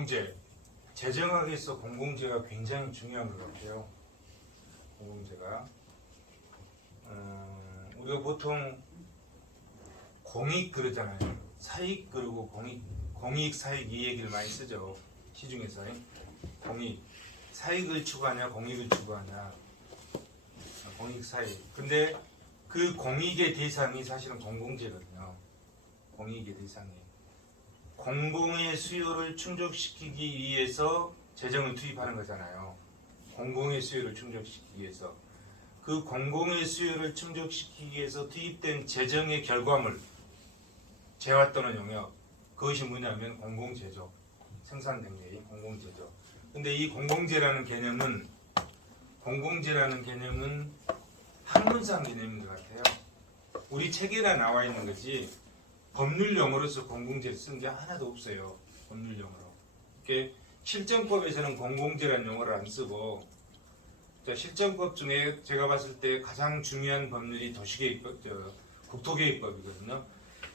공공재. 재정학에서 공공재가 굉장히 중요한 것 같아요. 공공재가. 우리가 보통 공익 그러잖아요. 사익 그러고 공익, 사익 이 얘기를 많이 쓰죠. 시중에서. 공익. 사익을 추구하냐, 공익을 추구하냐. 공익, 사익. 근데 그 공익의 대상이 사실은 공공재거든요. 공익의 대상이. 공공의 수요를 충족시키기 위해서 재정을 투입하는 거잖아요. 공공의 수요를 충족시키기 위해서. 그 공공의 수요를 충족시키기 위해서 투입된 재정의 결과물, 재화 또는 용역, 그것이 뭐냐면 공공재죠. 생산된 게 공공재죠. 근데 이 공공재라는 개념은 학문상 개념인 것 같아요. 우리 책에나 나와 있는 거지 법률 용어로서 공공재를 쓴 게 하나도 없어요. 법률 용어로. 이렇게 실정법에서는 공공재라는 용어를 안 쓰고, 실정법 중에 제가 봤을 때 가장 중요한 법률이 국토계획법이거든요.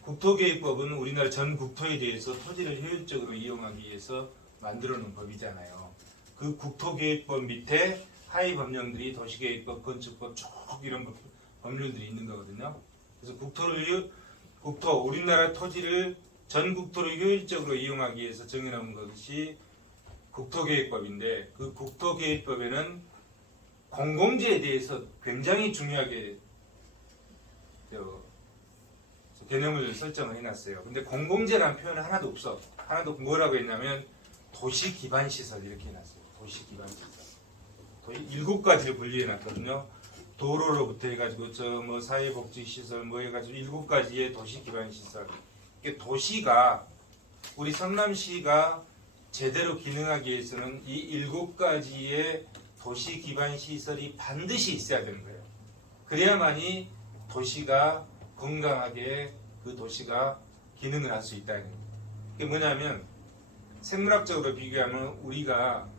국토계획법은 우리나라 전 국토에 대해서 토지를 효율적으로 이용하기 위해서 만들어 놓은 법이잖아요. 그 국토계획법 밑에 하위 법령들이 도시계획법, 건축법 쭉 이런 법률들이 있는 거거든요. 그래서 우리나라 토지를 전 국토를 효율적으로 이용하기 위해서 정해놓은 것이 국토계획법인데, 그 국토계획법에는 공공재에 대해서 굉장히 중요하게 개념을 설정을 해놨어요. 근데 공공재라는 표현은 하나도 없어. 하나도 뭐라고 했냐면 도시기반시설 이렇게 해놨어요. 도시기반시설. 7가지를 분류해놨거든요. 도로로부터 해가지고 사회복지시설 해가지고 7가지의 도시기반시설. 도시가 우리 성남시가 제대로 기능하기 위해서는 이 7가지의 도시기반시설이 반드시 있어야 되는 거예요. 그래야만이 도시가 건강하게 그 도시가 기능을 할 수 있다는 거예요. 그게 뭐냐면 생물학적으로 비교하면 우리가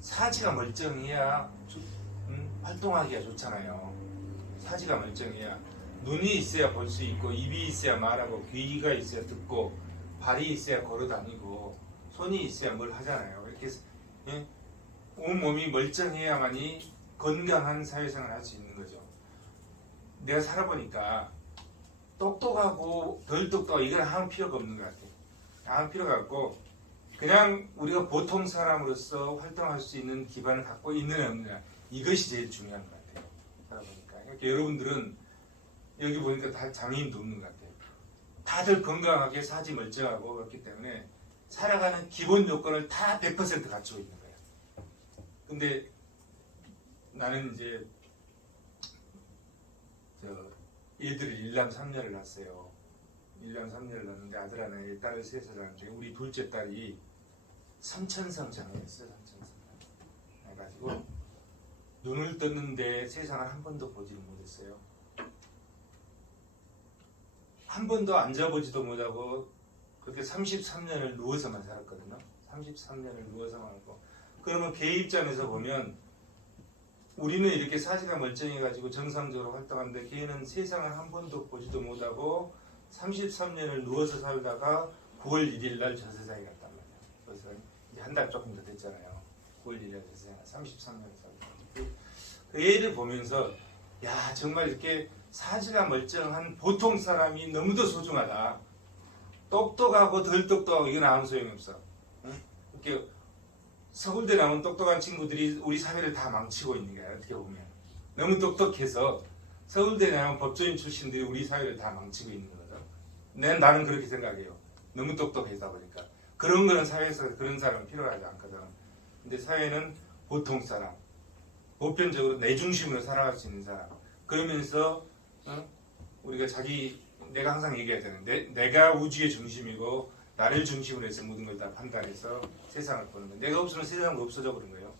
사지가 멀쩡해야 활동하기가 좋잖아요. 사지가 멀쩡해야 눈이 있어야 볼 수 있고, 입이 있어야 말하고, 귀가 있어야 듣고, 발이 있어야 걸어다니고, 손이 있어야 뭘 하잖아요. 이렇게 온몸이 멀쩡해야만이 건강한 사회생활을 할 수 있는 거죠. 내가 살아보니까 똑똑하고 덜 똑똑하고 이건 아무 필요가 없는 것 같아요. 아무 필요가 없고 그냥 우리가 보통 사람으로서 활동할 수 있는 기반을 갖고 있느냐 없느냐, 이것이 제일 중요한 것 같아요. 살아보니까. 그러니까 여러분들은 여기 보니까 다 장애인도 없는 것 같아요. 다들 건강하게 사지 멀쩡하고 그렇기 때문에 살아가는 기본 요건을 다 100% 갖추고 있는 거예요. 근데 나는 이제 얘들을 1남 3녀를 낳았어요. 1남 3녀를 낳았는데 아들 하나에 딸을 셋을 낳았는데 우리 둘째 딸이 선천성 장애였어요. 선천성. 해가지고 눈을 떴는데 세상을 한 번도 보지를 못했어요. 한 번도 앉아보지도 못하고 그렇게 33년을 누워서만 살았거든요. 33년을 누워서만 하고. 그러면 걔 입장에서 보면 우리는 이렇게 사지가 멀쩡해가지고 정상적으로 활동하는데 걔는 세상을 한 번도 보지도 못하고 33년을 누워서 살다가 9월 1일 날 저 세상에 갔단 말이에요. 그래서 이제 한 달 조금 더 됐잖아요. 9월 1일 날 저 세상에 33년을 살다. 그 애를 보면서 야, 정말 이렇게 사지가 멀쩡한 보통 사람이 너무도 소중하다. 똑똑하고 덜 똑똑하고 이건 아무 소용이 없어. 응? 이렇게 서울대 나온 똑똑한 친구들이 우리 사회를 다 망치고 있는 거야. 어떻게 보면 너무 똑똑해서 서울대 나온 법조인 출신들이 우리 사회를 다 망치고 있는 거거든. 나는 그렇게 생각해요. 너무 똑똑하다 보니까 그런 거는 사회에서 그런 사람은 필요하지 않거든. 근데 사회는 보통 사람, 보편적으로 내 중심으로 살아갈 수 있는 사람. 그러면서 우리가 내가 항상 얘기하잖아요. 내가 우주의 중심이고 나를 중심으로 해서 모든 걸 다 판단해서 세상을 보는 거예요. 내가 없으면 세상이 없어져 버린 거예요.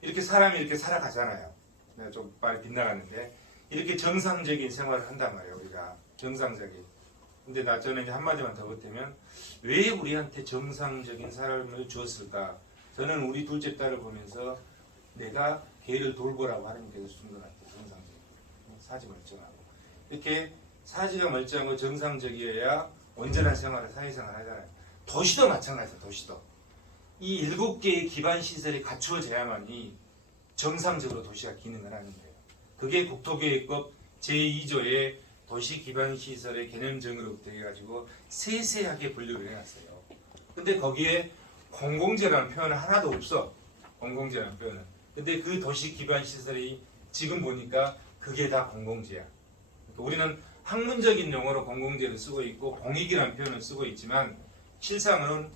이렇게 사람이 이렇게 살아가잖아요. 내가 좀 말이 빗나갔는데 이렇게 정상적인 생활을 한단 말이에요. 우리가 정상적인. 근데 저는 이제 한마디만 더 보태면 왜 우리한테 정상적인 삶을 주었을까? 저는 우리 둘째 딸을 보면서 내가 걔를 돌보라고 하나님께서 준 것 같아요. 정상적인. 사지 멀쩡하고. 이렇게 사지가 멀쩡하고 정상적이어야 온전한 생활을, 사회생활을 하잖아요. 도시도 마찬가지다. 도시도 이 7개의 기반 시설이 갖추어져야만이 정상적으로 도시가 기능을 하는 거예요. 그게 국토계획법 제2조의 도시 기반 시설의 개념정의로부터 해가지고 세세하게 분류를 해놨어요. 근데 거기에 공공재라는 표현은 하나도 없어. 공공재라는 표현은. 근데 그 도시 기반 시설이 지금 보니까 그게 다 공공재야. 그러니까 우리는 학문적인 용어로 공공재를 쓰고 있고 공익이라는 표현을 쓰고 있지만 실상은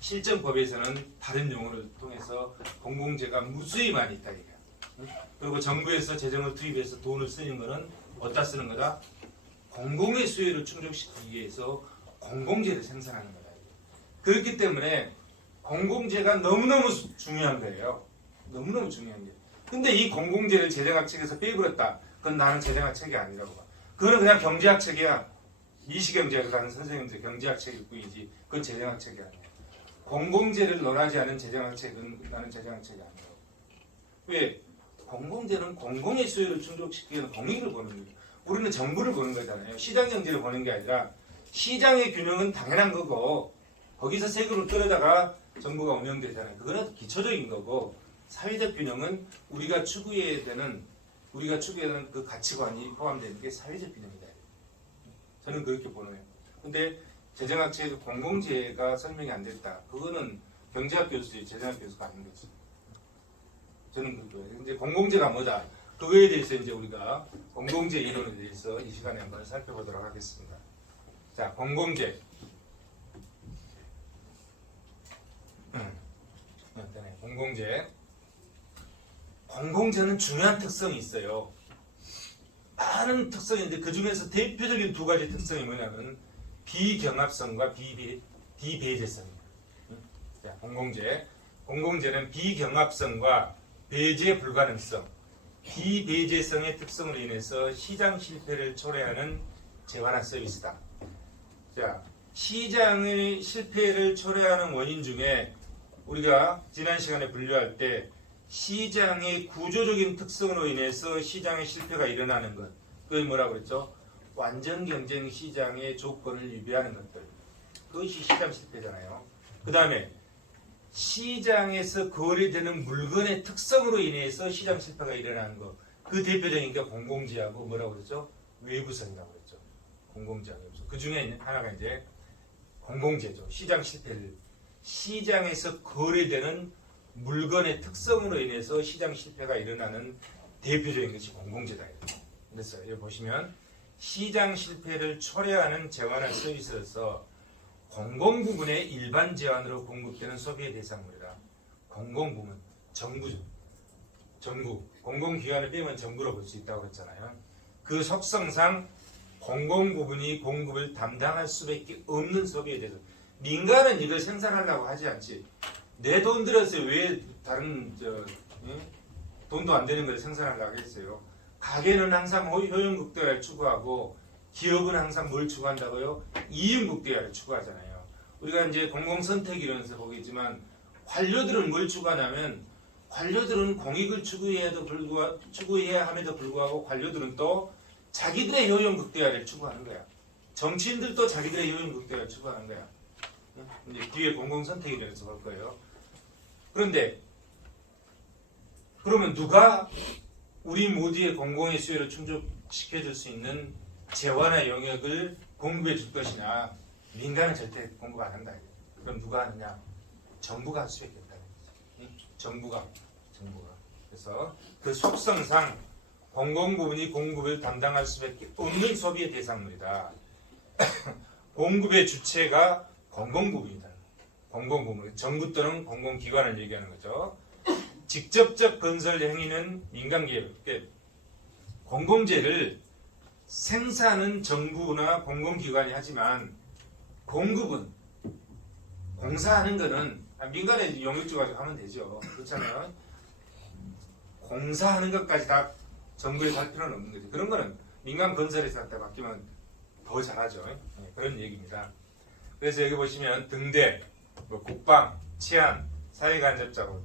실정법에서는 다른 용어를 통해서 공공재가 무수히 많이 있다 이거야. 그리고 정부에서 재정을 투입해서 돈을 쓰는 거는 어디다 쓰는 거다? 공공의 수요를 충족시키기 위해서 공공재를 생산하는 거다. 그렇기 때문에 공공재가 너무너무 중요한 거예요. 너무너무 중요한 거예요. 근데 이 공공재를 재정학 책에서 빼버렸다. 그건 나는 재정학 책이 아니라고 봐. 그거는 그냥 경제학 책이야. 이시경제학을 가는 선생님들 경제학 책일 뿐이지 그건 재정학 책이 아니야. 공공재를 논하지 않은 재정학 책은 나는 재정학 책이 아니라고. 왜? 공공재는 공공의 수요를 충족시키기 위한 공익을 보는 거예요. 우리는 정부를 보는 거잖아요. 시장 경제를 보는 게 아니라 시장의 균형은 당연한 거고 거기서 세금을 끌어다가 정부가 운영되잖아요. 그거는 기초적인 거고 사회적 균형은 우리가 추구해야 되는 그 가치관이 포함되는 게 사회적 균형이다. 저는 그렇게 보는 거예요. 근데 재정학책에서 공공재가 설명이 안 됐다. 그거는 경제학 교수지 재정학 교수가 아닌 거지. 저는 그렇게 봐요. 이제 공공재가 뭐다? 그거에 대해서 이제 우리가 공공재 이론에 대해서 이 시간에 한번 살펴보도록 하겠습니다. 자, 공공재. 공공재. 공공재는 중요한 특성이 있어요. 많은 특성인데 그 중에서 대표적인 두 가지 특성이 뭐냐면 비경합성과 비배제성입니다. 자, 공공재. 공공재는 비경합성과 배제 불가능성, 비배제성의 특성으로 인해서 시장 실패를 초래하는 재활화 서비스다. 자, 시장의 실패를 초래하는 원인 중에 우리가 지난 시간에 분류할 때 시장의 구조적인 특성으로 인해서 시장의 실패가 일어나는 것, 그게 뭐라고 그랬죠? 완전 경쟁 시장의 조건을 위배하는 것들, 그것이 시장 실패잖아요. 그 다음에 시장에서 거래되는 물건의 특성으로 인해서 시장 실패가 일어나는 것, 그 대표적인 게 공공재하고 뭐라고 그랬죠? 외부성이라고 그랬죠. 공공재하고 외부성. 그 중에 하나가 이제 공공재죠. 시장 실패를 시장에서 거래되는 물건의 특성으로 인해서 시장 실패가 일어나는 대표적인 것이 공공재다. 그래서 여기 보시면 시장 실패를 초래하는 재활화 서비스에서 공공 부문의 일반 제한으로 공급되는 소비의 대상물이다. 공공 부문, 정부죠. 정부, 공공기관을 빼면 정부로 볼 수 있다고 했잖아요. 그 속성상 공공 부문이 공급을 담당할 수밖에 없는 소비에 대해서 민간은 이걸 생산하려고 하지 않지. 내 돈 들여서 왜 다른 돈도 안 되는 걸 생산하려고 하겠어요. 가게는 항상 효용극대화를 추구하고 기업은 항상 뭘 추구한다고요? 이윤극대화를 추구하잖아요. 우리가 이제 공공선택 이론에서 보겠지만 관료들은 뭘 추구하냐면 관료들은 공익을 추구해야 함에도 불구하고 관료들은 또 자기들의 효용극대화를 추구하는 거야. 정치인들도 자기들의 효용극대화를 추구하는 거야. 이제 뒤에 공공선택 이론에서 볼 거예요. 그런데 그러면 누가 우리 모두의 공공의 수요를 충족시켜줄 수 있는 재원의 영역을 공급해 줄 것이냐? 민간은 절대 공급 안 한다. 그럼 누가 하느냐? 정부가 할 수밖에 없다. 정부가. 그래서 그 속성상 공공 부문이 공급을 담당할 수밖에 없는 소비의 대상물이다. 공급의 주체가 공공 부문이다. 공공 부문. 정부 또는 공공기관을 얘기하는 거죠. 직접적 건설 행위는 민간기업. 공공재를 생산은 정부나 공공기관이 하지만 공급은 공사하는 거는 민간의 용역주 가지고 하면 되죠. 그렇잖아요. 공사하는 것까지 다 정부에서 할 필요는 없는 거죠. 그런 거는 민간 건설에서 갖다 맡기면 더 잘하죠. 네, 그런 얘기입니다. 그래서 여기 보시면 등대, 국방, 치안, 사회간접자본.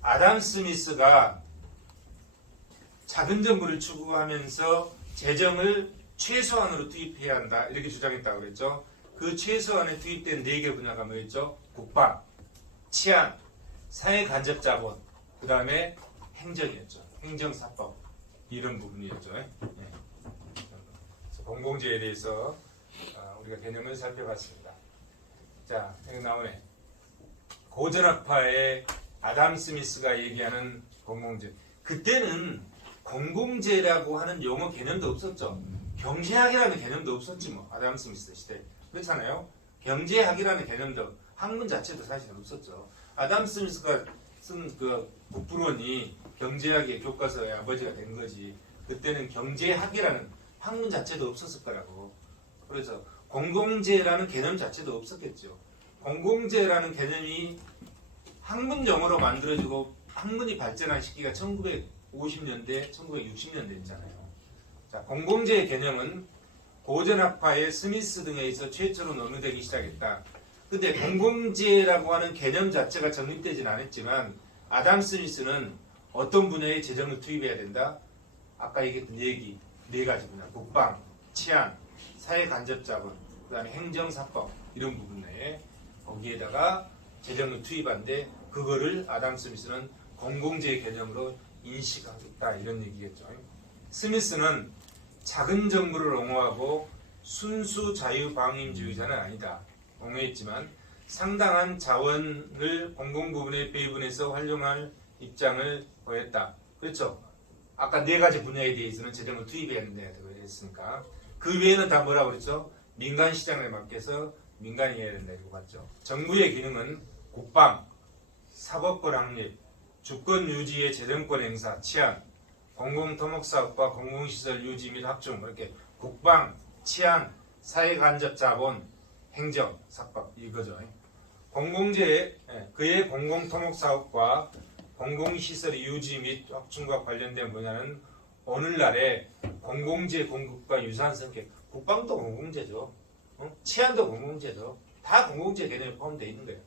아담 스미스가 작은 정부를 추구하면서 재정을 최소한으로 투입해야 한다 이렇게 주장했다고 그랬죠. 그 최소한에 투입된 4개 분야가 뭐였죠? 국방, 치안, 사회간접자본, 그 다음에 행정이었죠. 행정사법 이런 부분이었죠. 예. 그래서 공공재에 대해서 우리가 개념을 살펴봤습니다. 자, 여기 나오네. 고전학파의 아담 스미스가 얘기하는 공공재. 그때는 공공재라고 하는 용어 개념도 없었죠. 경제학이라는 개념도 없었지 뭐. 아담 스미스 시대. 그렇잖아요. 경제학이라는 개념도 학문 자체도 사실 없었죠. 아담 스미스가 쓴 그 국부론이 경제학의 교과서의 아버지가 된 거지. 그때는 경제학이라는 학문 자체도 없었을 거라고. 그래서 공공재라는 개념 자체도 없었겠죠. 공공재라는 개념이 학문 용어로 만들어지고 학문이 발전한 시기가 1950년대, 1960년대였잖아요. 자, 공공재의 개념은 고전학파의 스미스 등에 의해서 최초로 논의되기 시작했다. 근데 공공재라고 하는 개념 자체가 정립되진 않았지만 아담 스미스는 어떤 분야에 재정을 투입해야 된다? 아까 얘기했던 얘기 4가지 분야. 국방, 치안, 사회간접자본, 그 다음에 행정사법 이런 부분에 거기에다가 재정을 투입한데 그거를 아담 스미스는 공공재의 개념으로 인식하겠다 이런 얘기겠죠. 스미스는 작은 정부를 옹호하고 순수 자유방임주의자는 아니다. 옹호했지만 상당한 자원을 공공부문에 배분해서 활용할 입장을 보였다. 그렇죠? 아까 4가지 분야에 대해서는 재정을 투입해야 된다고 했으니까 그 외에는 다 뭐라고 그랬죠? 민간 시장에 맡겨서 민간이 해야 된다 이거 봤죠. 정부의 기능은 국방, 사법권 확립, 주권 유지의 재정권 행사, 치안, 공공토목사업과 공공시설 유지 및 확충 이렇게 국방, 치안, 사회간접자본, 행정, 사법 이거죠. 공공재 그의 공공토목사업과 공공시설 유지 및 확충과 관련된 분야는 오늘날의 공공재 공급과 유사한 성격. 국방도 공공재죠. 치안도 공공재죠. 다 공공재 개념에 포함되어 있는 거예요.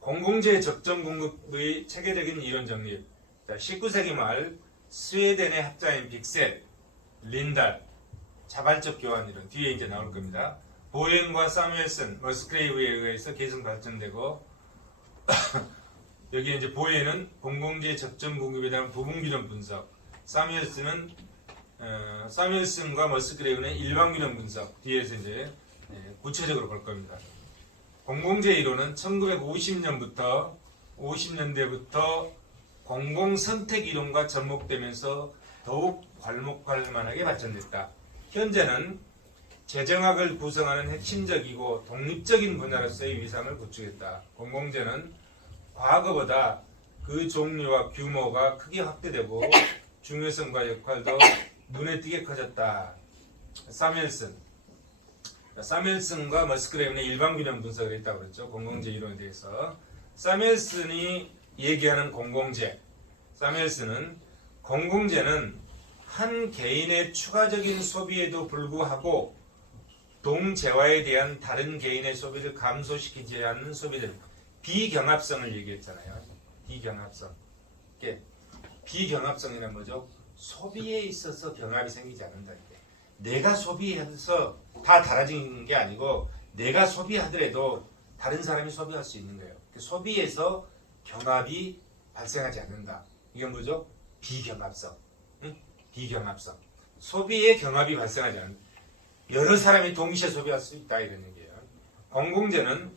공공재 적정 공급의 체계적인 이론 정립. 자, 19세기 말 스웨덴의 학자인 빅셀, 린달, 자발적 교환 이론 뒤에 이제 나올 겁니다. 보엔과 사뮤엘슨, 머스크레이브에 의해서 계속 발전되고 여기 이제 보엔은 공공재 적정 공급에 대한 부분균형 분석, 사뮤엘슨과 머스크레이브는 일반균형 분석 뒤에서 이제 구체적으로 볼 겁니다. 공공재 이론은 1950년대부터 공공선택 이론과 접목되면서 더욱 괄목할만하게 발전됐다. 현재는 재정학을 구성하는 핵심적이고 독립적인 분야로서의 위상을 구축했다. 공공재는 과거보다 그 종류와 규모가 크게 확대되고 중요성과 역할도 눈에 띄게 커졌다. 사뮤엘슨과 머스크레이브는 일반균형 분석을 했다고 그랬죠. 공공재 이론에 대해서. 사뮤엘슨이 얘기하는 공공재. 사뮤엘슨은 공공재는 한 개인의 추가적인 소비에도 불구하고 동재화에 대한 다른 개인의 소비를 감소시키지 않는 소비들. 비경합성을 얘기했잖아요. 비경합성. 비경합성이란 뭐죠? 소비에 있어서 경합이 생기지 않는다. 내가 소비해서 다 달라지는 게 아니고 내가 소비하더라도 다른 사람이 소비할 수 있는 거예요. 소비에서 경합이 발생하지 않는다. 이건 뭐죠? 비경합성. 응? 비경합성. 소비에 경합이 발생하지 않는다. 여러 사람이 동시에 소비할 수 있다 이런 얘기예요. 공공재는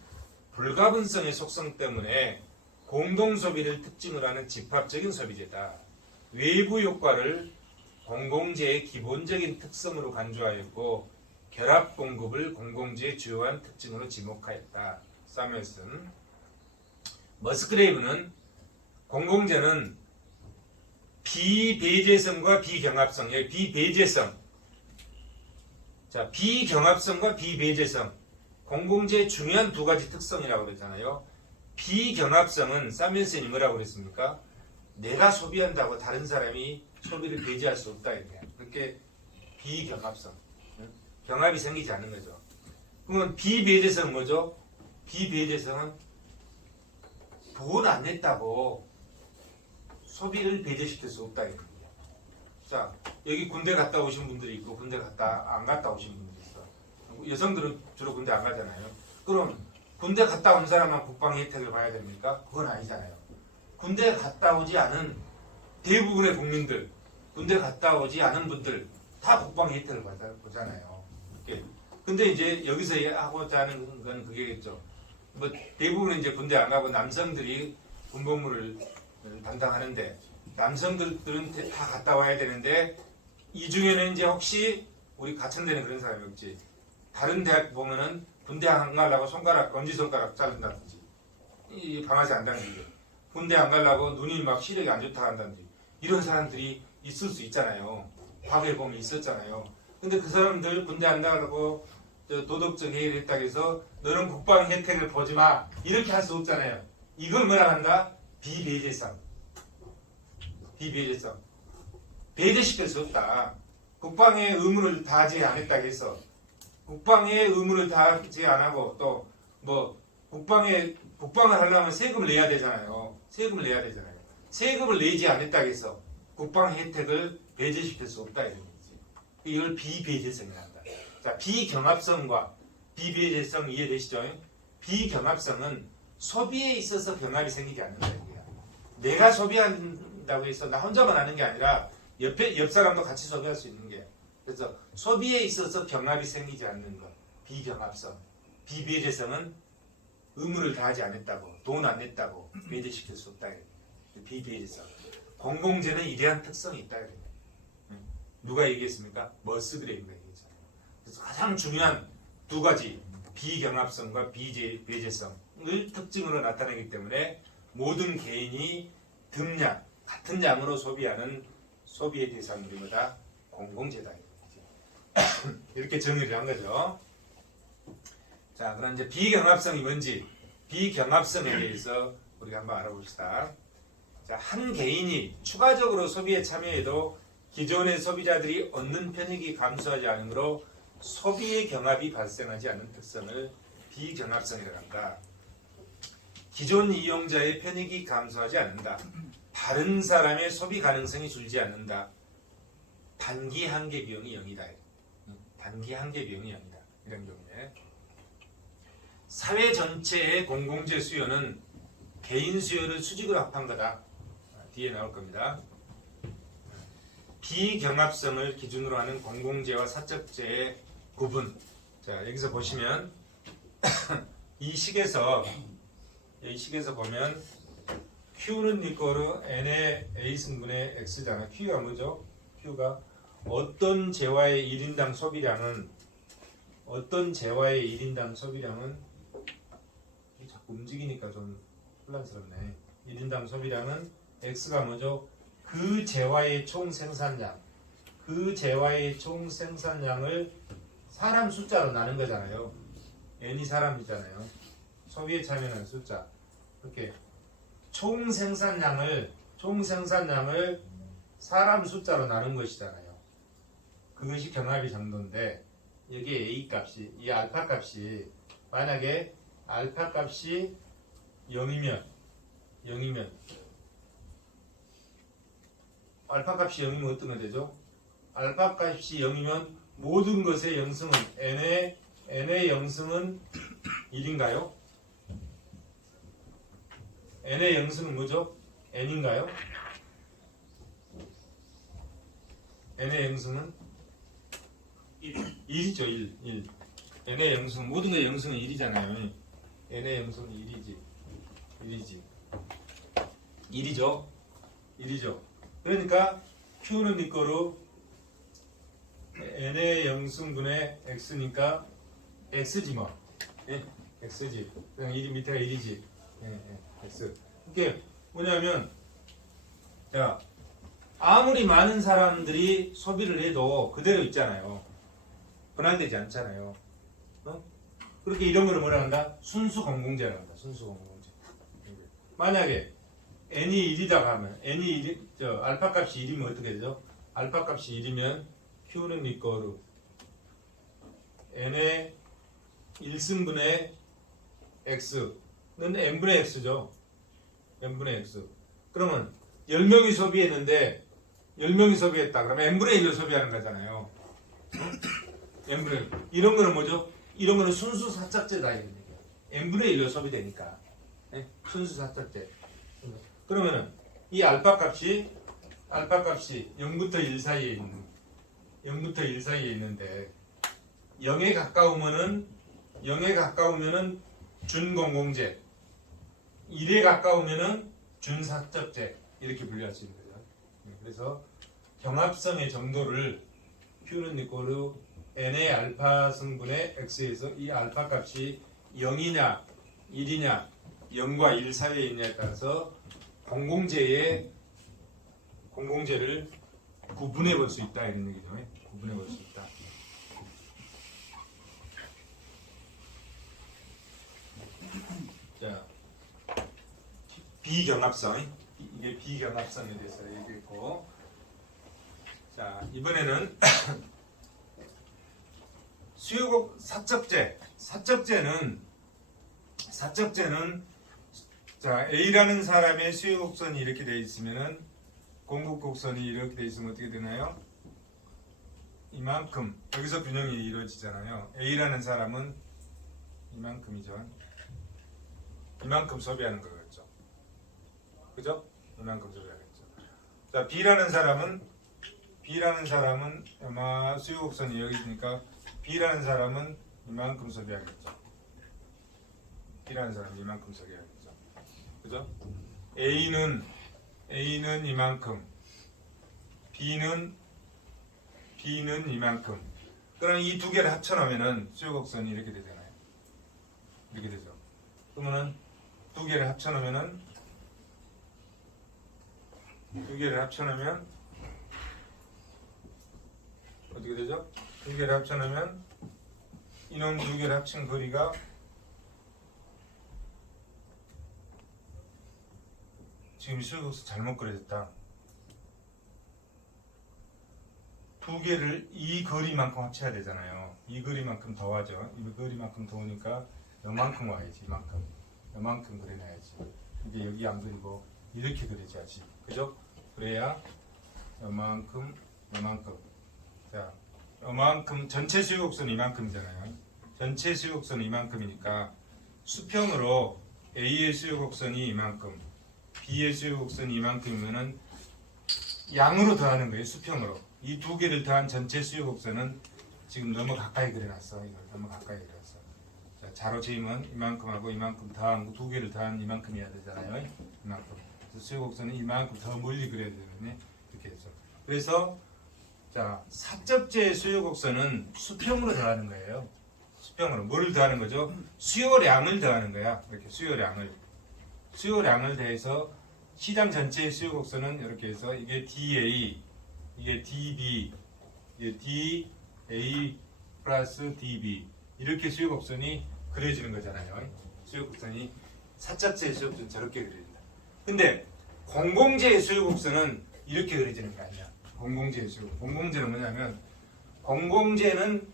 불가분성의 속성 때문에 공동소비를 특징으로 하는 집합적인 소비재다. 외부 효과를 공공재의 기본적인 특성으로 간주하였고 결합공급을 공공재의 주요한 특징으로 지목하였다. 사뮤엘슨. 머스크레이브는 공공재는 비배제성과 비경합성, 비배제성. 자, 비경합성과 비배제성. 공공재의 중요한 2가지 특성이라고 그랬잖아요. 비경합성은 사뮤엘슨이 뭐라고 그랬습니까? 내가 소비한다고 다른 사람이 소비를 배제할 수 없다. 이렇게 비경합성. 경합이 생기지 않는 거죠. 그러면 비배제성은 뭐죠? 비배제성은 돈 안 냈다고 소비를 배제시킬 수 없다. 자, 여기 군대 갔다 오신 분들이 있고 군대 안 갔다 오신 분들이 있어. 여성들은 주로 군대 안 가잖아요. 그럼 군대 갔다 온 사람만 국방 혜택을 봐야 됩니까? 그건 아니잖아요. 군대 갔다 오지 않은 대부분의 국민들, 군대 갔다 오지 않은 분들 다 국방 혜택을 보잖아요. 근데 이제 여기서 하고자 하는 건 그게겠죠. 뭐 대부분 이제 군대 안 가고 남성들이 군복무를 담당하는데 남성들은 다 갔다 와야 되는데 이 중에는 이제 혹시 우리 가천대는 그런 사람이 없지. 다른 대학 보면은 군대 안 가려고 손가락, 검지손가락 자른다든지 이 방아쇠 안 당기게 군대 안 가려고 눈이 막 시력이 안 좋다 한다든지 이런 사람들이 있을 수 있잖아요. 과거에 보면 있었잖아요. 근데 그 사람들 군대 안 가려고 도덕적 해이를 했다고 해서 너는 국방 혜택을 보지 마 이렇게 할 수 없잖아요. 이걸 뭐라 한다? 비배제성. 비배제성. 배제시킬 수 없다. 국방의 의무를 다하지 않았다고 해서 국방의 의무를 다하지 않고 또 뭐 국방을 하려면 세금을 내야 되잖아요. 세금을 내야 되잖아요. 세금을 내지 않았다고 해서 국방 혜택을 배제시킬 수 없다 이런 거지. 이걸 비배제성이라 한다. 자, 비경합성과 비배제성 이해되시죠? 비경합성은 소비에 있어서 경합이 생기지 않는다 이거야. 내가 소비한다고 해서 나 혼자만 하는 게 아니라 옆 사람도 같이 소비할 수 있는 게. 그래서 소비에 있어서 경합이 생기지 않는 것. 비경합성. 비배제성은 의무를 다하지 않았다고, 돈 안 냈다고 배제시킬 수 없다. 비배제성. 공공재는 이러한 특성이 있다. 누가 얘기했습니까? 머스그레이브가 얘기했잖아요. 그래서 가장 중요한 두 가지 비경합성과 비배제성을 특징으로 나타내기 때문에 모든 개인이 등량, 같은 양으로 소비하는 소비의 대상들이 뭐다? 공공재다. 이렇게 정의를 한 거죠. 자, 그럼 이제 비경합성이 뭔지 비경합성에 대해서 우리가 한번 알아봅시다. 자, 한 개인이 추가적으로 소비에 참여해도 기존의 소비자들이 얻는 편익이 감소하지 않으므로 소비의 경합이 발생하지 않는 특성을 비경합성이라고 한다. 기존 이용자의 편익이 감소하지 않는다. 다른 사람의 소비 가능성이 줄지 않는다. 단기 한계 비용이 0이다. 단기 한계 비용이 0이다. 이런 경우에 사회 전체의 공공재 수요는 개인 수요를 수직으로 합한 거다. 뒤에 나올 겁니다. 비경합성을 기준으로 하는 공공재와 사적재의 구분. 자, 여기서 보시면 이 식에서 보면 Q는 이꼬르 N의 A승분의 X잖아. Q가 뭐죠? Q가 어떤 재화의 1인당 소비량은 자꾸 움직이니까 좀 혼란스럽네. 1인당 소비량은 X가 뭐죠? 그 재화의 총 생산량. 그 재화의 총 생산량을 사람 숫자로 나눈 거잖아요. N이 사람이잖아요. 소비에 참여하는 숫자. 이렇게 총 생산량을 사람 숫자로 나눈 것이잖아요. 그것이 경합의 정도인데 여기 A 값이 이 알파 값이 만약에 알파 값이 0이면 알파 값이 0이면 어떤 거 되죠? 알파 값이 0이면 모든 것의 영승은 n의 영승은 1인가요? n의 영승은 뭐죠? n인가요? n의 영승은 1이죠. 1. n의 영승 모든 것의 영승은 1이잖아요. n의 영승은 1이죠. 그러니까 Q는 이거로 n의 영승분의 x니까 x지 뭐. 예? x지. 그냥 1이 밑에가 1이지. x. 이게 뭐냐면 자, 아무리 많은 사람들이 소비를 해도 그대로 있잖아요. 분할되지 않잖아요. 그렇게 이런 거를 뭐라 한다? 순수 공공재라고 한다. 순수 공공재. 만약에 n이 1이다 하면 n이 1, 알파 값이 1이면 어떻게 되죠? 알파 값이 1이면 q는 이거로 n의 1승분의 x는 n분의 x죠. n분의 x. 그러면 10명이 소비했는데 10명이 소비했다. 그러면 n분의 1을 소비하는 거잖아요. n분의 1. 이런 거는 뭐죠? 이런 거는 순수 사짝제다 이런 얘기야. n분의 1로 소비되니까. 네? 순수 사짝제. 그러면은 이 알파 값이 0부터 1 사이에 있는데 0에 가까우면은 준공공제, 1에 가까우면은 준사적제 이렇게 분류할 수 있는 거죠. 그래서 경합성의 정도를 Q는 이꼬르 n의 알파 승분의 x에서 이 알파 값이 0이냐 1이냐 0과 1 사이에 있냐에 따라서 공공제를 구분해 볼 수 있다 이런 얘기죠. 구분해 볼 수 있다. 자, 비경합성. 이게 비경합성에 대해서 얘기했고, 자 이번에는 수요곡 사적제. 사적제는 자 A라는 사람의 수요곡선이 이렇게 되어 있으면은 공급곡선이 이렇게 되어 있으면 어떻게 되나요? 이만큼 여기서 균형이 이루어지잖아요. A라는 사람은 이만큼이죠. 이만큼 소비하는 거겠죠. 그죠? 이만큼 소비하겠죠. 자 B라는 사람은 아마 수요곡선이 여기 있으니까 B라는 사람은 이만큼 소비하겠죠. B라는 사람은 이만큼 소비하겠죠. 그죠? A는 이만큼, B는 이만큼. 그럼 이 두 개를 합쳐놓으면은 수요곡선이 이렇게 되잖아요. 이렇게 되죠. 그러면은 두 개를 합쳐놓으면 어떻게 되죠? 두 개를 합쳐놓으면 이놈 두 개를 합친 거리가 지금 수요곡선 잘못 그려졌다. 두 개를 이 거리만큼 합쳐야 되잖아요. 이 거리만큼 더하죠. 이 거리만큼 더우니까 요만큼 와야지. 요만큼 그려놔야지. 이게 여기 안 그리고 이렇게 그려줘야지. 그죠? 그래야 요만큼. 자, 요만큼 전체 수요곡선 이만큼이잖아요. 전체 수요곡선 이만큼이니까 수평으로 A의 수요곡선이 이만큼, B의 수요곡선이 이만큼이면은 양으로 더하는 거예요. 수평으로. 이 두 개를 더한 전체 수요곡선은 지금 너무 가까이 그려놨어. 이걸 너무 가까이 그렸어. 자, 자로 재임은 이만큼하고 이만큼 더한 두 개를 더한 이만큼이어야 되잖아요. 이만큼. 그래서 수요곡선은 이만큼 더 멀리 그려야 되거든요. 이렇게 해서. 그래서 자 사적제의 수요곡선은 수평으로 더하는 거예요. 수평으로 뭘 더하는 거죠? 수요량을 더하는 거야. 이렇게 수요량을 더해서 시장 전체의 수요곡선은 이렇게 해서 이게 DA, 이게 DB, 이게 DA 플러스 DB 이렇게 수요곡선이 그려지는 거잖아요. 수요곡선이 사적제의 수요곡선은 저렇게 그려진다. 근데 공공제의 수요곡선은 이렇게 그려지는 게 아니야. 공공제의 수요곡선. 공공제는 뭐냐면 공공제의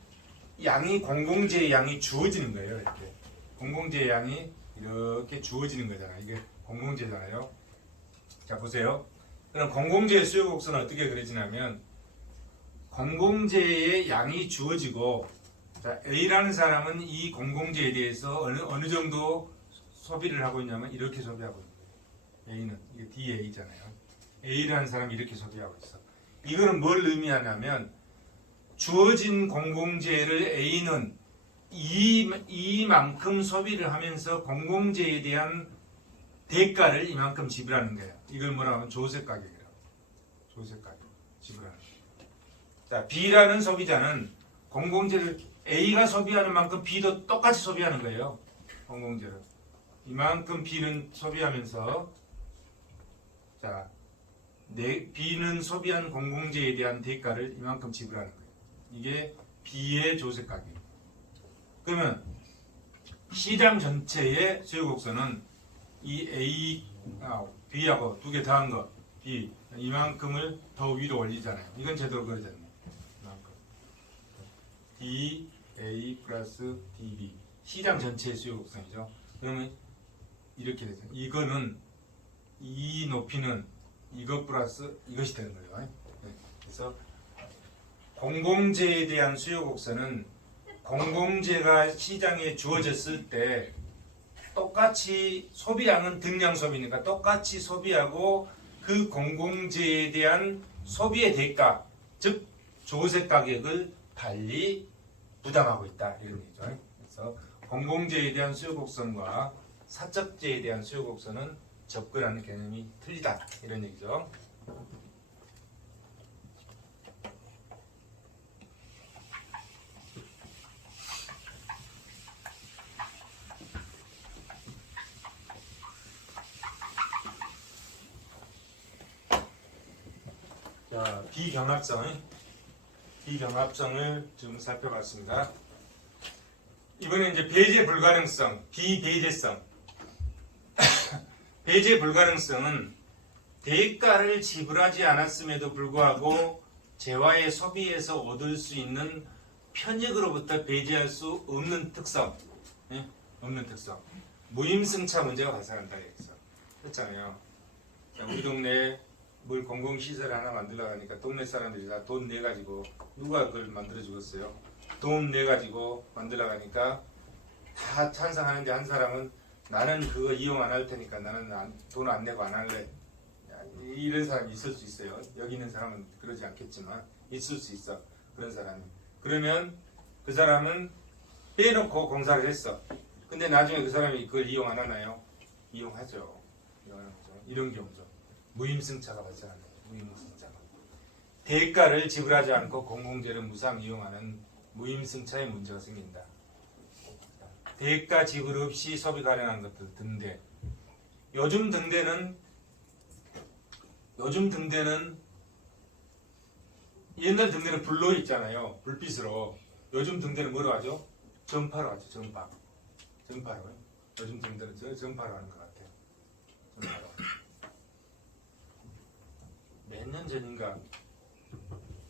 양이 주어지는 거예요. 이렇게 공공제의 양이 이렇게 주어지는 거잖아요. 이게 공공제잖아요. 자 보세요. 그럼 공공제의 수요곡선은 어떻게 그려지냐면 공공제의 양이 주어지고 자, A라는 사람은 이 공공제에 대해서 어느 정도 소비를 하고 있냐면 이렇게 소비하고 있는 거예요. A는 이게 DA잖아요. A라는 사람이 이렇게 소비하고 있어. 이거는 뭘 의미하냐면 주어진 공공재를 A는 이만큼 소비를 하면서 공공재에 대한 대가를 이만큼 지불하는 거예요. 이걸 뭐라고 하면 조세 가격이라고. 조세 가격 지불하는 거예요. 자, B라는 소비자는 공공재를 A가 소비하는 만큼 B도 똑같이 소비하는 거예요. 공공재를. 이만큼 B는 소비하면서 자, B는 소비한 공공재에 대한 대가를 이만큼 지불하는 거예요. 이게 B의 조세 가격. 그러면 시장 전체의 수요곡선은 이 B하고 두 개 더한 거 B 이만큼을 더 위로 올리잖아요. 이건 제대로 그려졌네. 이만큼. DA 플러스 DB 시장 전체의 수요곡선이죠. 그러면 이렇게 되죠. 이거는 이 높이는 이것 플러스 이것이 되는 거예요. 네. 그래서 공공재에 대한 수요 곡선은 공공재가 시장에 주어졌을 때 똑같이 소비량은 등량 소비니까 똑같이 소비하고 그 공공재에 대한 소비의 대가, 즉 조세 가격을 달리 부담하고 있다 이런 얘기죠. 그래서 공공재에 대한 수요 곡선과 사적재에 대한 수요 곡선은 접근하는 개념이 틀리다 이런 얘기죠. 자, 비경합성을 좀 살펴봤습니다. 이번에 이제 배제 불가능성, 비배제성. 배제 불가능성은 대가를 지불하지 않았음에도 불구하고 재화의 소비에서 얻을 수 있는 편익으로부터 배제할 수 없는 특성. 예? 없는 특성. 무임승차 문제가 발생한다 여기서. 그렇잖아요. 우리 동네에 뭘 공공시설 하나 만들려고 하니까 동네 사람들이 다 돈 내가지고 누가 그걸 만들어 주겠어요? 돈 내가지고 만들려고 하니까 다 찬성하는데 한 사람은 나는 그거 이용 안 할 테니까 나는 돈 안 내고 안 할래. 이런 사람이 있을 수 있어요. 여기 있는 사람은 그러지 않겠지만 있을 수 있어. 그런 사람이. 그러면 그 사람은 빼놓고 공사를 했어. 근데 나중에 그 사람이 그걸 이용 안 하나요? 이용하죠. 이런 경우죠. 무임승차가 발생한다. 무임승차가. 대가를 지불하지 않고 공공재를 무상 이용하는 무임승차의 문제가 생긴다. 대가 지불 없이 소비 가능한 것들 등대. 요즘 등대는 옛날 등대는 불로 있잖아요. 불빛으로. 요즘 등대는 뭐로 하죠? 전파로 하죠. 전파로. 요즘 등대는 전파로 하는 것 같아요. 전파로. 몇 년 전인가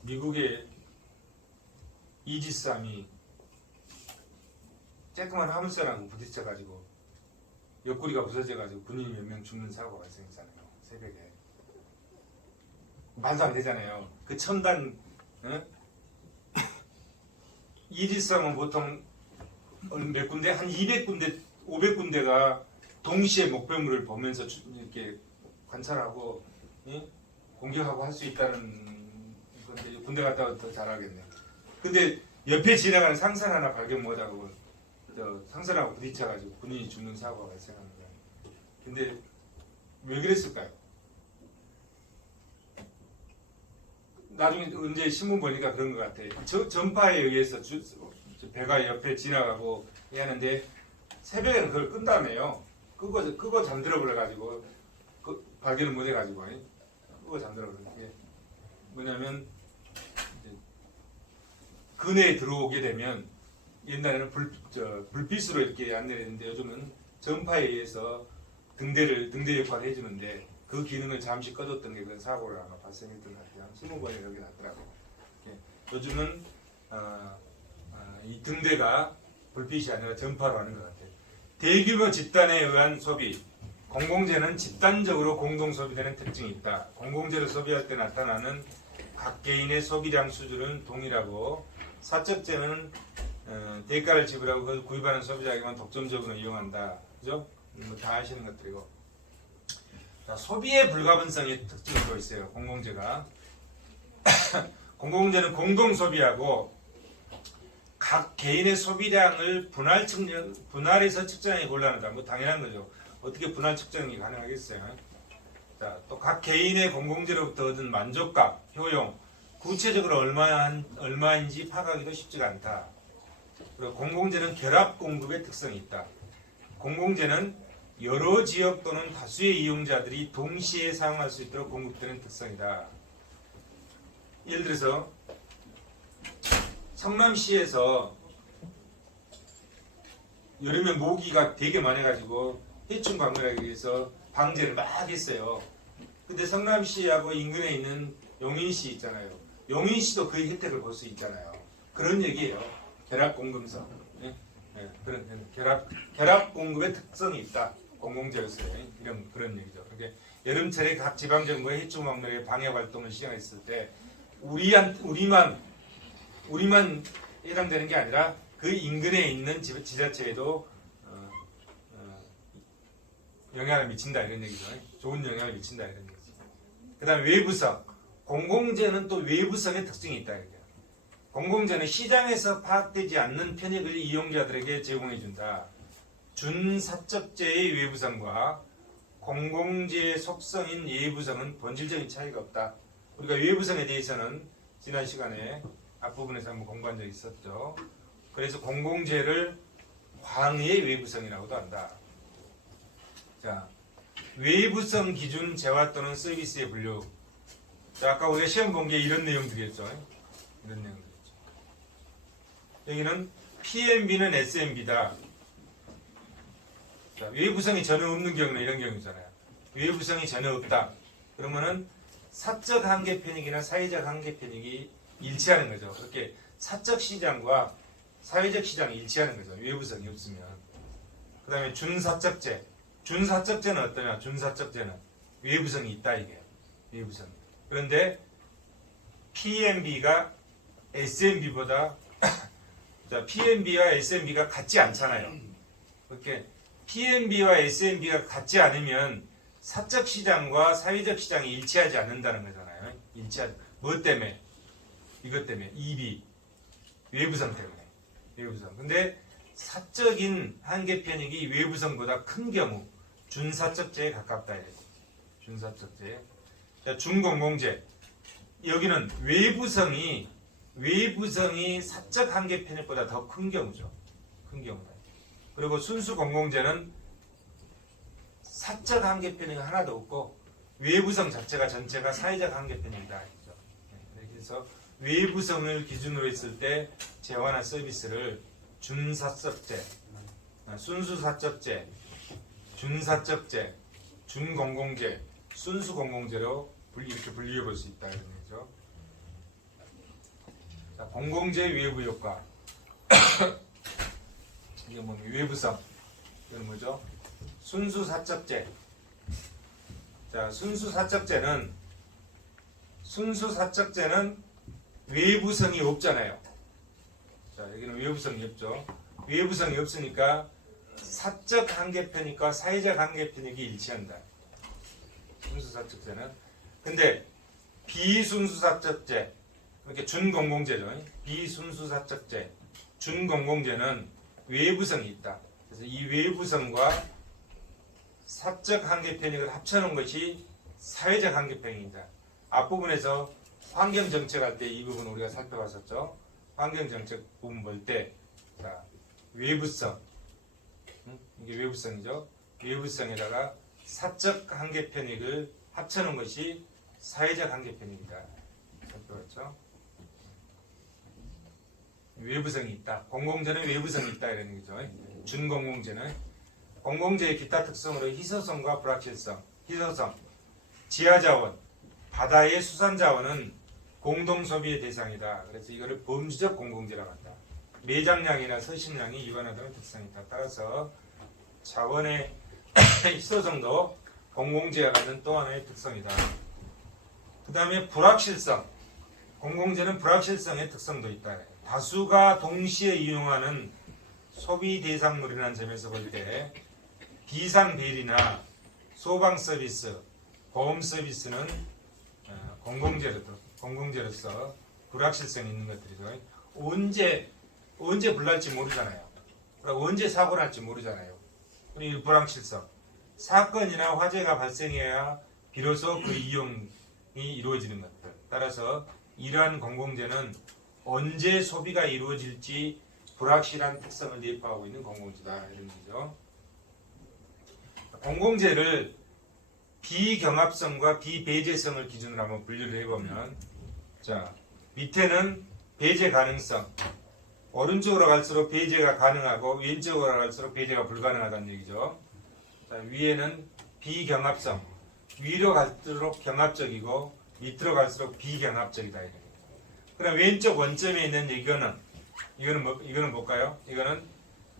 미국의 이지스함이 쬐끄만 화물선하고 부딪혀가지고 옆구리가 부서져가지고 군인이 몇 명 죽는 사고가 발생했잖아요. 새벽에. 말도 안 되잖아요. 그 첨단 이지스함은 보통 몇 군데? 한 200군데, 500군데가 동시에 목표물을 보면서 이렇게 관찰하고 공격하고 할 수 있다는 건데 군대 갔다 와도 더 잘하겠네. 근데 옆에 지나가는 상선 하나 발견 못하고 상선하고 부딪혀가지고 군인이 죽는 사고가 발생하는 거예요. 근데 왜 그랬을까요? 나중에 언제 신문 보니까 그런 것 같아요. 전파에 의해서 배가 옆에 지나가고 하는데 새벽에는 그걸 끈다며요. 끄고 잠들어 버려가지고 발견을 못 해가지고 끄고 잠들어 버린 게 뭐냐면 근해에 들어오게 되면 옛날에는 불빛으로 이렇게 안내를 했는데 요즘은 전파에 의해서 등대 역할을 해주는데 그 기능을 잠시 꺼뒀던 게 그 사고를 아마 발생했던 것 같아요. 신문본에 여기 났더라고요. 요즘은 이 등대가 불빛이 아니라 전파로 하는 것 같아요. 대규모 집단에 의한 소비. 공공재는 집단적으로 공동소비되는 특징이 있다. 공공재를 소비할 때 나타나는 각 개인의 소비량 수준은 동일하고 사적재는 대가를 지불하고 그걸 구입하는 소비자에게만 독점적으로 이용한다. 그죠? 다 아시는 것들이고. 자, 소비의 불가분성의 특징이 또 있어요. 공공재가. 공공재는 공동소비하고 각 개인의 소비량을 분할해서 측정하기 곤란하다. 뭐 당연한 거죠. 어떻게 분할 측정이 가능하겠어요? 자, 또 각 개인의 공공재로부터 얻은 만족감, 효용, 구체적으로 얼마인지 파악하기도 쉽지가 않다. 그리고 공공재는 결합 공급의 특성이 있다. 공공재는 여러 지역 또는 다수의 이용자들이 동시에 사용할 수 있도록 공급되는 특성이다. 예를 들어서 성남시에서 여름에 모기가 되게 많아가지고 해충 방지하기 위해서 방제를 막 했어요. 근데 성남시하고 인근에 있는 용인시 있잖아요. 용인시도 그 혜택을 볼 수 있잖아요. 그런 얘기예요. 결합 공급성. 그런 결합 공급의 특성이 있다. 공공재로서의 그런 얘기죠. 그러니까 여름철에 각 지방정부의 해충 방지에 방해 활동을 시행했을 때 우리만 우리만 해당되는 게 아니라 그 인근에 있는 지자체에도 영향을 미친다 이런 얘기죠. 좋은 영향을 미친다 이런 얘기죠. 그 다음에 외부성. 공공재는 또 외부성의 특징이 있다. 이렇게. 공공재는 시장에서 파악되지 않는 편익을 이용자들에게 제공해준다. 준사적재의 외부성과 공공재의 속성인 예부성은 본질적인 차이가 없다. 우리가 외부성에 대해서는 지난 시간에 앞부분에서 한번 공부한 적이 있었죠. 그래서 공공재를 광의의 외부성이라고도 한다. 자, 외부성 기준 재화 또는 서비스의 분류. 자, 아까 우리가 시험 본 게 이런 내용들이었죠. 이런 내용들이었죠. 여기는 PMB는 SMB다. 자, 외부성이 전혀 없는 경우는 이런 경우잖아요. 외부성이 전혀 없다. 그러면은 사적 한계 편익이나 사회적 한계 편익이 일치하는 거죠. 그렇게 사적 시장과 사회적 시장이 일치하는 거죠. 외부성이 없으면. 그 다음에 준사적재. 준사적재는 어떠냐? 준사적재는 외부성이 있다 이게. 외부성. 그런데 PMB가 SMB보다 자, PMB와 SMB가 같지 않잖아요. 그렇게 PMB와 SMB가 같지 않으면 사적 시장과 사회적 시장이 일치하지 않는다는 거잖아요. 뭐 때문에? 이것 때문에. EB. 외부성 때문에. 외부성. 근데 사적인 한계 편익이 외부성보다 큰 경우 준사적재에 가깝다. 준사적재. 자, 준공공재. 여기는 외부성이 사적 한계 편익보다 더 큰 경우죠. 큰 경우다. 그리고 순수 공공재는 사적 한계 편익이 하나도 없고 외부성 자체가 전체가 사회적 한계 편익이다. 그래서 외부성을 기준으로 했을 때 재화나 서비스를 준사적재, 순수사적재, 준사적재, 준공공재, 순수공공재로 이렇게 분류해 볼 수 있다. 이런 얘기죠. 자, 공공재 외부 효과. 이게 뭐 외부성. 이건 뭐죠? 순수사적재. 자, 순수사적재는 외부성이 없잖아요. 자, 여기는 외부성이 없죠. 외부성이 없으니까 사적 한계 편익과 사회적 한계 편익이 일치한다. 순수사적재는. 근데 비순수사적재, 이렇게 준공공재죠. 비순수사적재, 준공공재는 외부성이 있다. 그래서 이 외부성과 사적 한계 편익을 합쳐놓은 것이 사회적 한계 편익이다. 앞부분에서 환경정책 할 때 이 부분 우리가 살펴봤었죠. 환경정책 부분 볼 때, 자, 외부성, 이게 외부성이죠. 외부성에다가 사적 한계 편익을 합쳐놓은 것이 사회적 한계 편익이다. 살펴봤죠. 외부성이 있다. 공공재는 외부성이 있다 이런 얘기죠. 준공공재는 공공재의 기타 특성으로 희소성과 불확실성. 희소성, 지하자원, 바다의 수산자원은 공동소비의 대상이다. 그래서 이거를 범주적 공공재라고 한다. 매장량이나 서식량이 유한하다는 특성이 있다. 따라서 자원의 희소성도 공공재가 갖는 또 하나의 특성이다. 그 다음에 불확실성. 공공재는 불확실성의 특성도 있다. 다수가 동시에 이용하는 소비 대상물이라는 점에서 볼 때 비상비리나 소방 서비스, 보험 서비스는 공공재로서 불확실성이 있는 것들이죠. 언제 불날지 모르잖아요. 그리고 언제 사고 날지 모르잖아요. 그리고 불확실성. 사건이나 화재가 발생해야 비로소 그 이용이 이루어지는 것들. 따라서 이러한 공공재는 언제 소비가 이루어질지 불확실한 특성을 내포하고 있는 공공재다. 이런 거죠. 공공재를 비경합성과 비배제성을 기준으로 한번 분류를 해보면, 자, 밑에는 배제 가능성. 오른쪽으로 갈수록 배제가 가능하고 왼쪽으로 갈수록 배제가 불가능하다는 얘기죠. 자, 위에는 비경합성. 위로 갈수록 경합적이고 밑으로 갈수록 비경합적이다. 그럼 왼쪽 원점에 있는 이거는 뭘까요? 이거는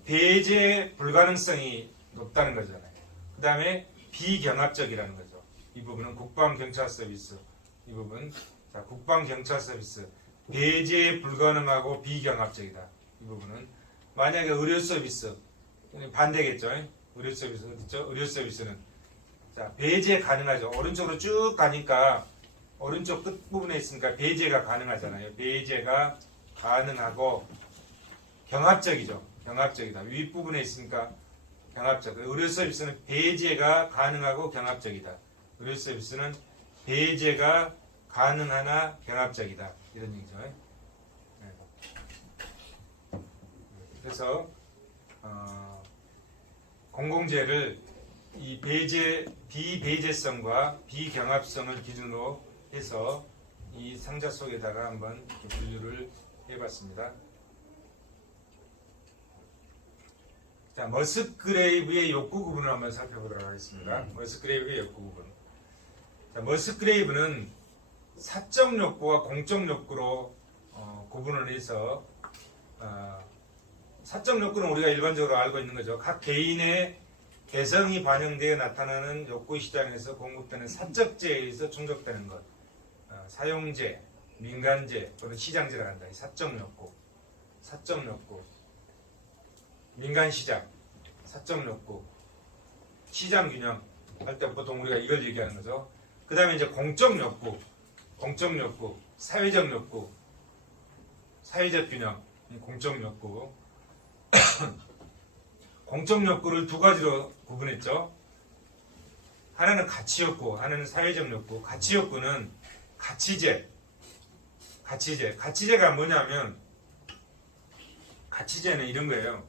배제 불가능성이 높다는 거잖아요. 그 다음에 비경합적이라는 거죠. 이 부분은 국방경찰 서비스. 이 부분, 자, 국방경찰 서비스. 배제 불가능하고 비경합적이다. 이 부분은 만약에 의료 서비스 반대겠죠. 의료 서비스 어디죠? 의료 서비스는 자 배제 가능하죠. 오른쪽으로 쭉 가니까 오른쪽 끝 부분에 있으니까 배제가 가능하잖아요. 배제가 가능하고 경합적이죠. 경합적이다. 윗부분에 있으니까 경합적. 의료 서비스는 배제가 가능하고 경합적이다. 의료 서비스는 배제가 가능하나 경합적이다. 이런 얘기죠. 네. 그래서 공공재를 이 비배제성과 비경합성을 기준으로 해서 이 상자 속에다가 한번 분류를 해봤습니다. 자, 머스그레이브의 욕구 구분을 한번 살펴보도록 하겠습니다. 머스그레이브의 욕구 구분. 자, 머스그레이브는 사적 욕구와 공적 욕구로 구분을 해서 사적 욕구는 우리가 일반적으로 알고 있는 거죠. 각 개인의 개성이 반영되어 나타나는 욕구 시장에서 공급되는 사적재에 의해서 충족되는 것. 사용재, 민간재, 또는 시장재라고 한다. 사적 욕구, 사적 욕구, 민간시장, 사적 욕구, 시장 균형 할 때 보통 우리가 이걸 얘기하는 거죠. 그 다음에 이제 공적 욕구, 공적 욕구, 사회적 욕구, 사회적 균형, 공적 욕구. 공적 욕구를 두 가지로 구분했죠. 하나는 가치 욕구, 하나는 사회적 욕구. 가치 욕구는 가치재, 가치재가 뭐냐면 가치재는 이런 거예요.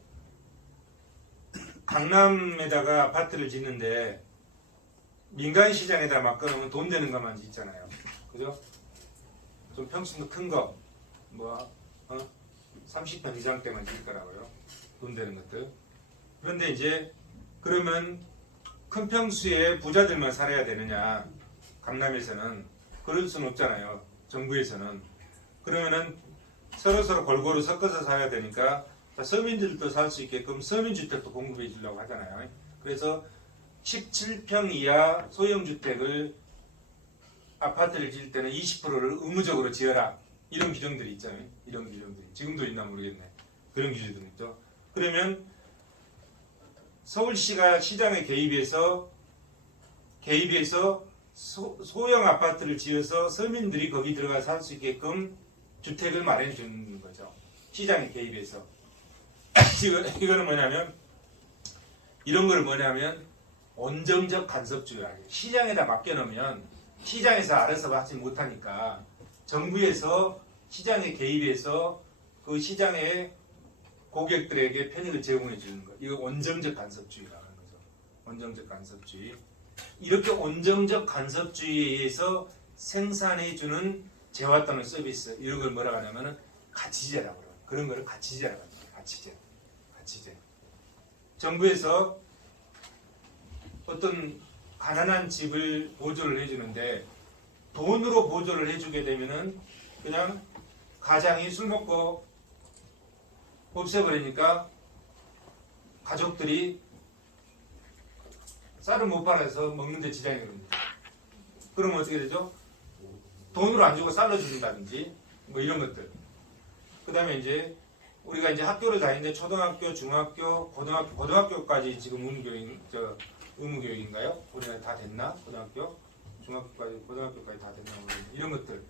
강남에다가 아파트를 짓는데 민간 시장에다 맡겨놓으면 돈 되는 것만 있잖아요. 그죠? 좀 평수도 큰 거, 30평 이상 때만 질 거라고요. 돈 되는 것들. 그런데 이제 그러면 큰 평수에 부자들만 살아야 되느냐? 강남에서는 그럴 수는 없잖아요. 정부에서는. 그러면은 서로 골고루 섞어서 살아야 되니까 서민들도 살 수 있게끔 서민주택도 공급해 주려고 하잖아요. 그래서 17평 이하 소형주택을 아파트를 지을 때는 20%를 의무적으로 지어라. 이런 규정들이 있잖아요. 이런 규정들이. 지금도 있나 모르겠네. 그런 규정들이 있죠. 그러면 서울시가 시장에 개입해서 소형 아파트를 지어서 서민들이 거기 들어가 살 수 있게끔 주택을 마련해 주는 거죠. 시장에 개입해서. 지금 이거는 뭐냐면 이런 걸 뭐냐면 온정적 간섭주의라고 해요. 시장에다 맡겨놓으면 시장에서 알아서 하지 못하니까 정부에서 시장에 개입해서 그 시장의 고객들에게 편익을 제공해 주는 거. 이거 온정적 간섭주의라고 하는 거죠. 온정적 간섭주의. 이렇게 온정적 간섭주의에 의해서 생산해 주는 재화 또는 서비스 이런 걸 뭐라고 하냐면은 가치재라고 해요. 그런 거를 가치재라고 합니다. 가치재. 정부에서 어떤 가난한 집을 보조를 해주는데 돈으로 보조를 해주게 되면은 그냥 가장이 술 먹고 없애버리니까 가족들이 쌀을 못 팔아서 먹는데 지장이 됩니다. 그러면 어떻게 되죠? 돈으로 안 주고 쌀로 준다든지 뭐 이런 것들. 그 다음에 이제 우리가 이제 학교를 다니는데 초등학교, 중학교, 고등학교까지 지금 의무교육인가요? 우리나라 다 됐나? 고등학교, 중학교까지, 고등학교까지 다 됐나? 이런 것들.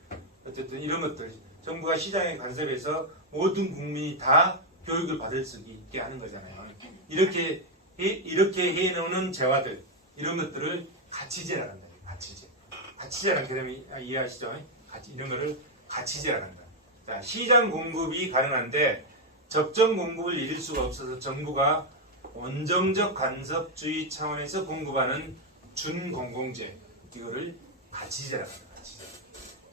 어쨌든 이런 것들. 정부가 시장에 간섭해서 모든 국민이 다 교육을 받을 수 있게 하는 거잖아요. 이렇게 해놓는 재화들, 이런 것들을 가치재라고 한다. 가치재라는 개념이 이해하시죠? 이런 거를 가치재라고 한다. 자, 시장 공급이 가능한데 적정 공급을 이룰 수가 없어서 정부가 온정적 간섭주의 차원에서 공급하는 준공공재, 이거를 가치재라고 합니다. 가치재.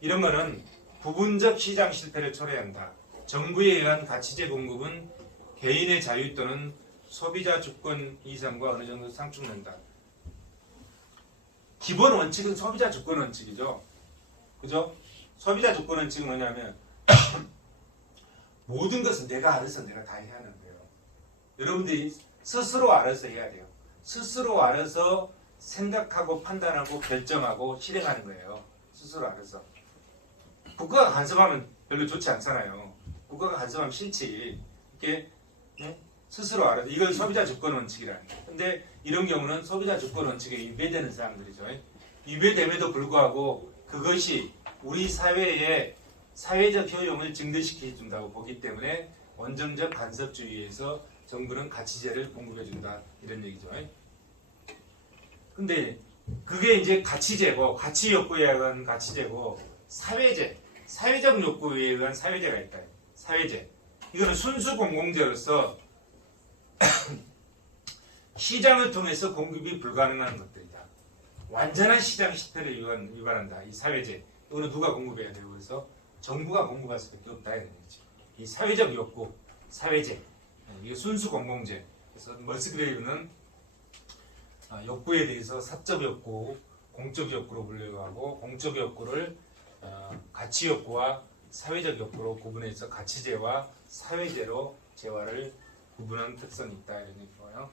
이런 거는 부분적 시장 실패를 초래한다. 정부에 의한 가치재 공급은 개인의 자유 또는 소비자 주권 이상과 어느 정도 상충된다. 기본 원칙은 소비자 주권 원칙이죠. 그죠? 소비자 주권 원칙은 뭐냐면 모든 것은 내가 알아서 내가 다 해야 하는 거예요. 여러분들이 스스로 알아서 해야 돼요. 스스로 알아서 생각하고 판단하고 결정하고 실행하는 거예요. 스스로 알아서. 국가가 간섭하면 별로 좋지 않잖아요. 국가가 간섭하면 싫지. 이렇게 네? 스스로 알아서 이걸 소비자 주권 원칙이라는 거예요. 근데 이런 경우는 소비자 주권 원칙에 위배되는 사람들이죠. 위배됨에도 불구하고 그것이 우리 사회의 사회적 효용을 증대시켜 준다고 보기 때문에 원정적 간섭주의에서 정부는 가치제를 공급해 준다 이런 얘기죠. 근데 그게 이제 가치제고 가치 욕구에 의한 가치제고 사회제 사회적 욕구에 의한 사회제가 있다. 사회제 이거는 순수 공공재로서 시장을 통해서 공급이 불가능한 것들이다. 완전한 시장 실태를 위반한다. 이 사회제 이거는 누가 공급해야 되고 그래서 정부가 공급할 수밖에 없다 이런 얘기죠. 이 사회적 욕구 사회제 이게 순수 공공재. 그래서 머스그레이브는 욕구에 대해서 사적 욕구, 공적 욕구로 분류하고 공적 욕구를 가치 욕구와 사회적 욕구로 구분해서 가치제와 사회제로 재화를 구분한 특성이 있다 이런 얘기고요.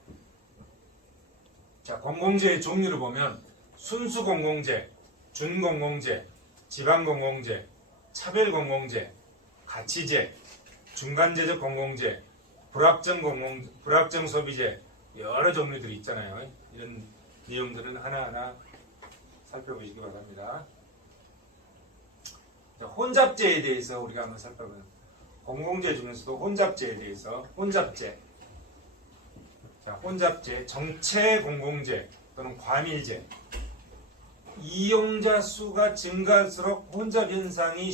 자, 공공재의 종류를 보면 순수 공공재, 준공공재, 지방공공재, 차별공공재, 가치제, 중간재적 공공재, 불확정 소비재 여러 종류들이 있잖아요. 이런 내용들은 하나하나 살펴보시기 바랍니다. 자, 혼잡재에 대해서 우리가 한번 살펴보면 공공재 중에서도 혼잡재에 대해서 혼잡재, 자, 혼잡재, 정체 공공재 또는 과밀재 이용자 수가 증가할수록 혼잡 현상이